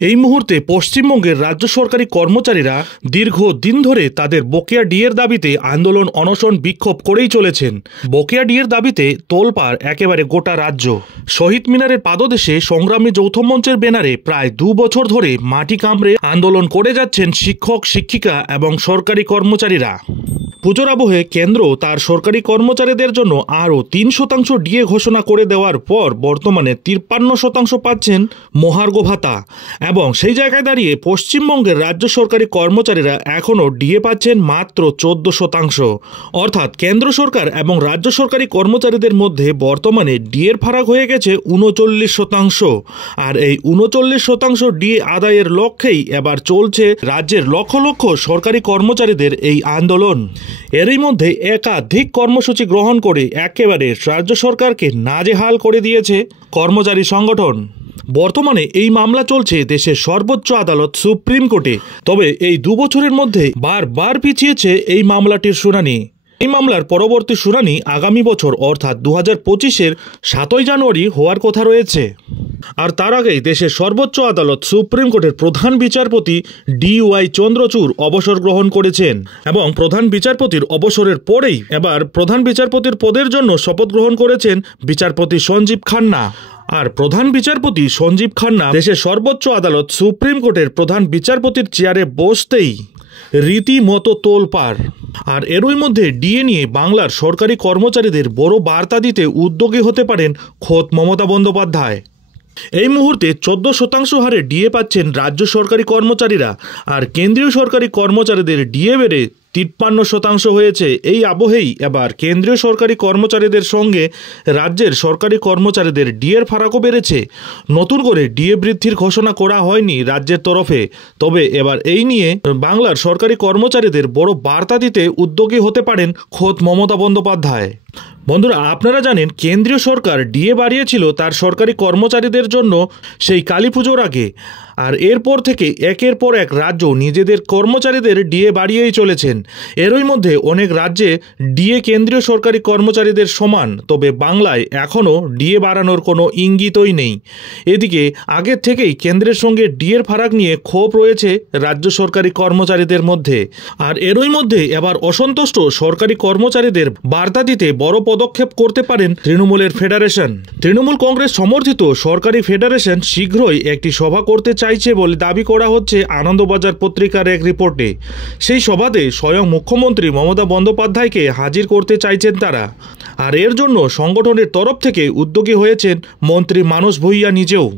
এই মুহূর্তে পশ্চিমবঙ্গের রাজ্য সরকারি কর্মচারীরা দীর্ঘদিন ধরে তাদের বকেয়া ডিএর দাবিতে আন্দোলন অনশন বিক্ষোভ করেই চলেছেন। বকেয়া ডিএর দাবিতে তোলপাড় একেবারে গোটা রাজ্য। শহীদ মিনারের পাদদেশে সংগ্রামী যৌথ মঞ্চের ব্যানারে প্রায় 2 বছর ধরে মাটি কামড়ে আন্দোলন করে যাচ্ছেন শিক্ষক, শিক্ষিকা এবং সরকারি কর্মচারীরা। পুজোর আবহে কেন্দ্র তার সরকারি কর্মচারীদের জন্য আরও 3% ডিএ ঘোষণা করে দেওয়ার পর বর্তমানে 53% পাচ্ছেন মহার্ঘ ভাতা, এবং সেই জায়গায় দাঁড়িয়ে পশ্চিমবঙ্গের রাজ্য সরকারি কর্মচারীরা এখনও ডিএ পাচ্ছেন মাত্র 14%। অর্থাৎ কেন্দ্র সরকার এবং রাজ্য সরকারি কর্মচারীদের মধ্যে বর্তমানে ডিএর ফারাক হয়ে গেছে 39%। আর এই 39% ডিএ আদায়ের লক্ষ্যেই এবার চলছে রাজ্যের লক্ষ লক্ষ সরকারি কর্মচারীদের এই আন্দোলন। এরই মধ্যে একাধিক কর্মসূচি গ্রহণ করে একেবারে রাজ্য সরকারকে নাজেহাল করে দিয়েছে কর্মচারী সংগঠন। বর্তমানে এই মামলা চলছে দেশের সর্বোচ্চ আদালত সুপ্রিম কোর্টে। তবে এই 2 বছরের মধ্যে বারবার পিছিয়েছে এই মামলাটির শুনানি। এই মামলার পরবর্তী শুনানি আগামী বছর অর্থাৎ 2025-এর 7 জানুয়ারি হওয়ার কথা রয়েছে। আর তার আগেই দেশের সর্বোচ্চ আদালত সুপ্রিম কোর্টের প্রধান বিচারপতি DY চন্দ্রচূড় অবসর গ্রহণ করেছেন, এবং প্রধান বিচারপতির অবসরের পরেই এবার প্রধান বিচারপতির পদের জন্য শপথ গ্রহণ করেছেন বিচারপতি সঞ্জীব খান্না। আর প্রধান বিচারপতি সঞ্জীব খান্না দেশের সর্বোচ্চ আদালত সুপ্রিম কোর্টের প্রধান বিচারপতির চেয়ারে বসতেই রীতিমতো তোলপাড়। আর এরই মধ্যে ডিএ নিয়ে বাংলার সরকারি কর্মচারীদের বড় বার্তা দিতে উদ্যোগী হতে পারেন খোদ মমতা বন্দ্যোপাধ্যায়। এই মুহূর্তে 14% হারে ডিএ পাচ্ছেন রাজ্য সরকারি কর্মচারীরা, আর কেন্দ্রীয় সরকারি কর্মচারীদের ডিএ বেড়ে 53% হয়েছে। এই আবহেই এবার কেন্দ্রীয় সরকারি কর্মচারীদের সঙ্গে রাজ্যের সরকারি কর্মচারীদের ডিএর ফারাকও বেড়েছে। নতুন করে ডিএ বৃদ্ধির ঘোষণা করা হয়নি রাজ্যের তরফে, তবে এবার এই নিয়ে বাংলার সরকারি কর্মচারীদের বড় বার্তা দিতে উদ্যোগী হতে পারেন খোদ মমতা বন্দ্যোপাধ্যায়। বন্ধুরা, আপনারা জানেন কেন্দ্রীয় সরকার ডিএ বাড়িয়েছিল তার সরকারি কর্মচারীদের জন্য সেই কালী পুজোর আগে, আর এরপর থেকে একের পর এক রাজ্য নিজেদের কর্মচারীদের ডিএ বাড়িয়েই চলেছেন। এরই মধ্যে অনেক রাজ্যে ডিএ কেন্দ্রীয় সরকারি কর্মচারীদের সমান, তবে বাংলায় এখনও ডিএ বাড়ানোর কোনো ইঙ্গিতই নেই। এদিকে আগের থেকেই কেন্দ্রের সঙ্গে ডিএর ফারাক নিয়ে ক্ষোভ রয়েছে রাজ্য সরকারি কর্মচারীদের মধ্যে। আর এরই মধ্যে এবার অসন্তুষ্ট সরকারি কর্মচারীদের বার্তা দিতে বড় পদক্ষেপ করতে পারেন তৃণমূলের ফেডারেশন। তৃণমূল কংগ্রেস সমর্থিত সরকারি ফেডারেশন শীঘ্রই একটি সভা করতে চাইছে বলে দাবি করা হচ্ছে আনন্দবাজার পত্রিকার এক রিপোর্টে। সেই সভাতে স্বয়ং মুখ্যমন্ত্রী মমতা বন্দ্যোপাধ্যায়কে হাজির করতে চাইছেন তারা। আর এর জন্য সংগঠনের তরফ থেকে উদ্যোগী হয়েছেন মন্ত্রী মানস ভুঁইয়া নিজেও।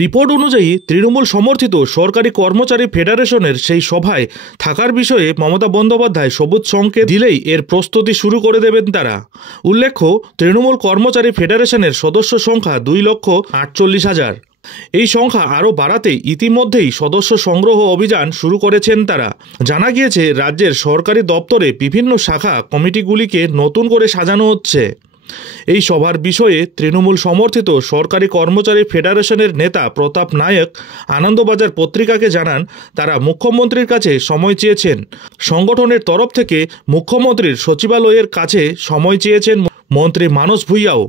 রিপোর্ট অনুযায়ী তৃণমূল সমর্থিত সরকারি কর্মচারী ফেডারেশনের সেই সভায় থাকার বিষয়ে মমতা বন্দ্যোপাধ্যায় সবুজ সংকেত দিলেই এর প্রস্তুতি শুরু করে দেবেন তারা। উল্লেখ্য, তৃণমূল কর্মচারী ফেডারেশনের সদস্য সংখ্যা 2,48,000। এই সংখ্যা আরও বাড়াতে ইতিমধ্যেই সদস্য সংগ্রহ অভিযান শুরু করেছেন তারা। জানা গিয়েছে রাজ্যের সরকারি দপ্তরে বিভিন্ন শাখা কমিটিগুলিকে নতুন করে সাজানো হচ্ছে। এই সভার বিষয়ে তৃণমূল সমর্থিত সরকারি কর্মচারী ফেডারেশনের নেতা প্রতাপ নায়ক আনন্দবাজার পত্রিকাকে জানান, তারা মুখ্যমন্ত্রীর কাছে সময় চেয়েছেন। সংগঠনের তরফ থেকে মুখ্যমন্ত্রীর সচিবালয়ের কাছে সময় চেয়েছেন মন্ত্রী মানস ভুঁইয়াও।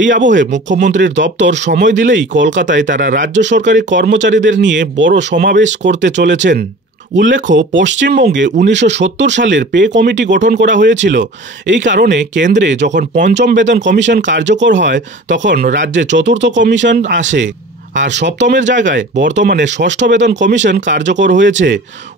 এই আবহে মুখ্যমন্ত্রীর দপ্তর সময় দিলেই কলকাতায় তারা রাজ্য সরকারি কর্মচারীদের নিয়ে বড় সমাবেশ করতে চলেছেন। উল্লেখ্য, পশ্চিমবঙ্গে 1970 সালের পে কমিটি গঠন করা হয়েছিল। এই কারণে কেন্দ্রে যখন 5ম বেতন কমিশন কার্যকর হয় তখন রাজ্যে 4র্থ কমিশন আসে, আর 7মের জায়গায় বর্তমানে 6ষ্ঠ বেতন কমিশন কার্যকর হয়েছে।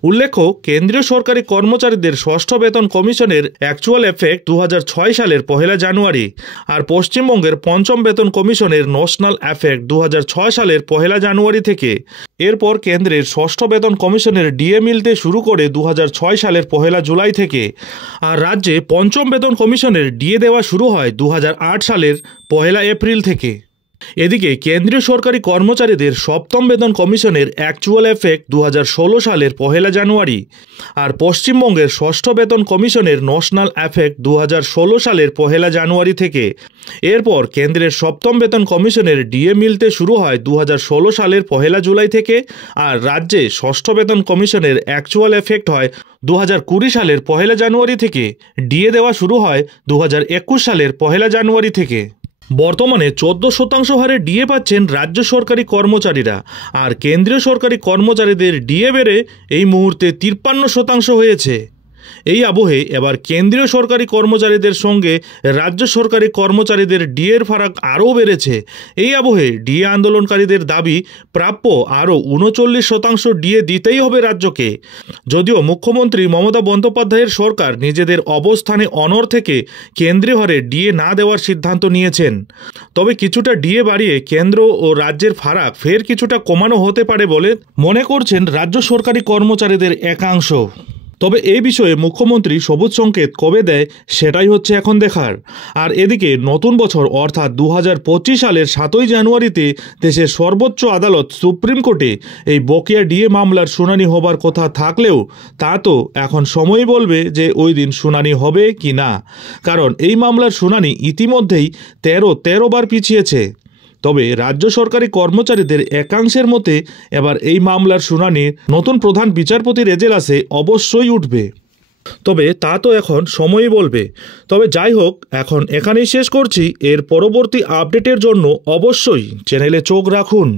উল্লেখ্য, কেন্দ্রীয় সরকারি কর্মচারীদের 6ষ্ঠ বেতন কমিশনের অ্যাকচুয়াল এফেক্ট 2006 সালের 1 জানুয়ারি, আর পশ্চিমবঙ্গের 5ম বেতন কমিশনের ন্যাশনাল এফেক্ট 2006 সালের 1 জানুয়ারি থেকে। এরপর কেন্দ্রের 6ষ্ঠ বেতন কমিশনের ডিএ মিলতে শুরু করে 2006 সালের 1 জুলাই থেকে, আর রাজ্যে 5ম বেতন কমিশনের ডিএ দেওয়া শুরু হয় 2008 সালের 1 এপ্রিল থেকে। এদিকে কেন্দ্রীয় সরকারি কর্মচারীদের 7ম বেতন কমিশনের অ্যাকচুয়াল এফেক্ট 2016 সালের 1 জানুয়ারি, আর পশ্চিমবঙ্গের 6ষ্ঠ বেতন কমিশনের ন্যাশনাল এফেক্ট 2016 সালের 1 জানুয়ারি থেকে। এরপর কেন্দ্রের 7ম বেতন কমিশনের ডিএ মিলতে শুরু হয় 2016 সালের 1 জুলাই থেকে, আর রাজ্যে 6ষ্ঠ বেতন কমিশনের অ্যাকচুয়াল এফেক্ট হয় 2020 সালের 1 জানুয়ারি থেকে। ডিএ দেওয়া শুরু হয় 2021 সালের 1 জানুয়ারি থেকে। বর্তমানে 14% হারে ডিএ পাচ্ছেন রাজ্য সরকারি কর্মচারীরা, আর কেন্দ্রীয় সরকারি কর্মচারীদের ডিএ বেড়ে এই মুহূর্তে 53% হয়েছে। এই আবহে এবার কেন্দ্রীয় সরকারি কর্মচারীদের সঙ্গে রাজ্য সরকারি কর্মচারীদের ডিএর ফারাক আরও বেড়েছে। এই আবহে ডিএ আন্দোলনকারীদের দাবি প্রাপ্য আরও 39% ডিএ দিতেই হবে রাজ্যকে। যদিও মুখ্যমন্ত্রী মমতা বন্দ্যোপাধ্যায়ের সরকার নিজেদের অবস্থানে অনড় থেকে কেন্দ্রীয় হারে ডিএ না দেওয়ার সিদ্ধান্ত নিয়েছেন, তবে কিছুটা ডিএ বাড়িয়ে কেন্দ্র ও রাজ্যের ফারাক ফের কিছুটা কমানো হতে পারে বলে মনে করছেন রাজ্য সরকারি কর্মচারীদের একাংশ। তবে এই বিষয়ে মুখ্যমন্ত্রী সবুজ সংকেত কবে দেয় সেটাই হচ্ছে এখন দেখার। আর এদিকে নতুন বছর অর্থাৎ 2025 সালের 7ই জানুয়ারিতে দেশের সর্বোচ্চ আদালত সুপ্রিম কোর্টে এই বকেয়া ডিএ মামলার শুনানি হবার কথা থাকলেও তা তো এখন সময়ই বলবে যে ওই দিন শুনানি হবে কি না, কারণ এই মামলার শুনানি ইতিমধ্যেই 13 বার পিছিয়েছে। তবে রাজ্য সরকারি কর্মচারীদের একাংশের মতে এবার এই মামলার শুনানি নতুন প্রধান বিচারপতির এজেলাসে অবশ্যই উঠবে। তবে তা তো এখন সময়ই বলবে। তবে যাই হোক, এখন এখানেই শেষ করছি। এর পরবর্তী আপডেটের জন্য অবশ্যই চ্যানেলে চোখ রাখুন।